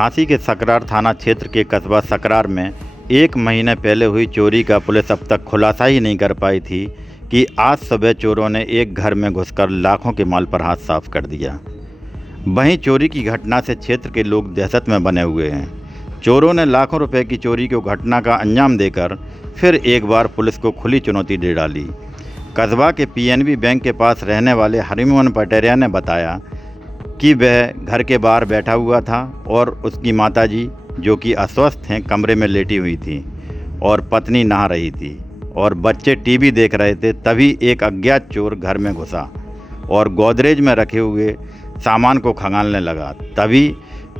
झांसी के सकरार थाना क्षेत्र के कस्बा सकरार में 1 महीने पहले हुई चोरी का पुलिस अब तक खुलासा ही नहीं कर पाई थी कि आज सुबह चोरों ने एक घर में घुसकर लाखों के माल पर हाथ साफ कर दिया। वहीं चोरी की घटना से क्षेत्र के लोग दहशत में बने हुए हैं। चोरों ने लाखों रुपए की चोरी को घटना का अंजाम देकर फिर एक बार पुलिस को खुली चुनौती दे डाली। कस्बा के पीएनबी बैंक के पास रहने वाले हरिमोहन पटेरिया ने बताया कि वह घर के बाहर बैठा हुआ था और उसकी माताजी, जो कि अस्वस्थ हैं, कमरे में लेटी हुई थी और पत्नी नहा रही थी और बच्चे टीवी देख रहे थे। तभी एक अज्ञात चोर घर में घुसा और गोदरेज में रखे हुए सामान को खंगालने लगा। तभी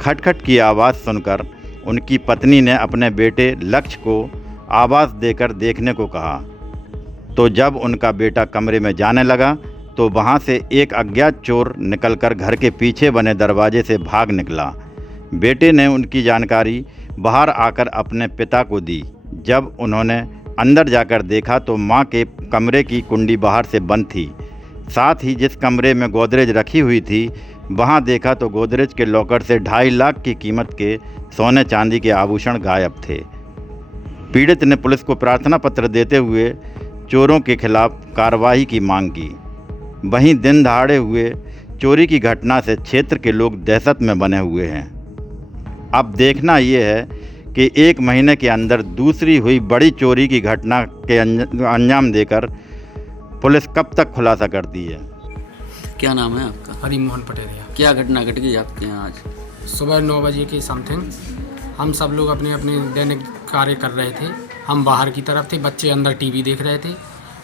खटखट की आवाज़ सुनकर उनकी पत्नी ने अपने बेटे लक्ष्य को आवाज़ देकर देखने को कहा। तो जब उनका बेटा कमरे में जाने लगा तो वहां से एक अज्ञात चोर निकलकर घर के पीछे बने दरवाजे से भाग निकला। बेटे ने उनकी जानकारी बाहर आकर अपने पिता को दी। जब उन्होंने अंदर जाकर देखा तो मां के कमरे की कुंडी बाहर से बंद थी। साथ ही जिस कमरे में गोदरेज रखी हुई थी वहां देखा तो गोदरेज के लॉकर से 2.5 लाख की कीमत के सोने चांदी के आभूषण गायब थे। पीड़ित ने पुलिस को प्रार्थना पत्र देते हुए चोरों के खिलाफ कार्रवाई की मांग की। वहीं दिन दहाड़े हुए चोरी की घटना से क्षेत्र के लोग दहशत में बने हुए हैं। अब देखना ये है कि 1 महीने के अंदर दूसरी हुई बड़ी चोरी की घटना के अंजाम देकर पुलिस कब तक खुलासा करती है। क्या नाम है आपका? हरिमोहन पटेरिया। क्या घटना घट गई आपके यहाँ आज? सुबह 9 बजे के समथिंग हम सब लोग अपने अपने दैनिक कार्य कर रहे थे। हम बाहर की तरफ थे, बच्चे अंदर टीवी देख रहे थे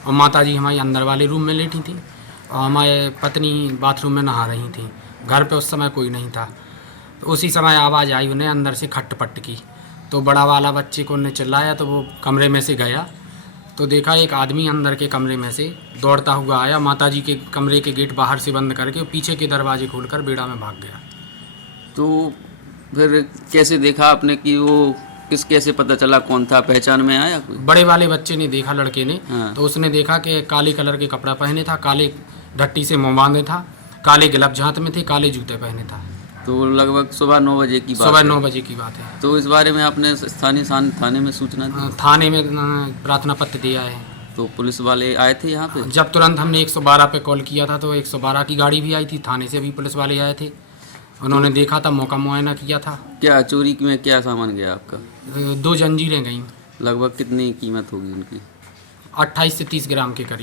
और माताजी हमारी अंदर वाले रूम में लेटी थी और हमारे पत्नी बाथरूम में नहा रही थी। घर पे उस समय कोई नहीं था। तो उसी समय आवाज़ आई उन्हें अंदर से खटपट की। तो बड़ा वाला बच्चे को उन्हें चिल्लाया तो वो कमरे में से गया तो देखा एक आदमी अंदर के कमरे में से दौड़ता हुआ आया। माताजी के कमरे के गेट बाहर से बंद करके पीछे के दरवाजे खोलकर बेड़ा में भाग गया। तो फिर कैसे देखा आपने कि वो कैसे पता चला कौन था? पहचान में आया कोई? बड़े वाले बच्चे ने देखा, लड़के ने। हाँ। तो उसने देखा कि काले कलर के कपड़ा पहने था, काले ढट्टी से मुँह बांधे था, काले ग्लव्स हाथ में थे, काले जूते पहने था। तो लगभग सुबह 9 बजे की बात सुबह है। 9 बजे की बात है। तो इस बारे में आपने स्थानीय थाने में सूचना दी? थाने में प्रार्थना पत्र दिया है। तो पुलिस वाले आए थे यहाँ पे? जब तुरंत हमने 112 पे कॉल किया था तो 112 की गाड़ी भी आई थी। थाने से भी पुलिस वाले आए थे। उन्होंने देखा था, मौका मुआयना किया था। क्या चोरी में क्या सामान गया आपका? 2 जंजीरें गईं। लगभग कितनी कीमत होगी उनकी? 28 से 30 ग्राम के करीब।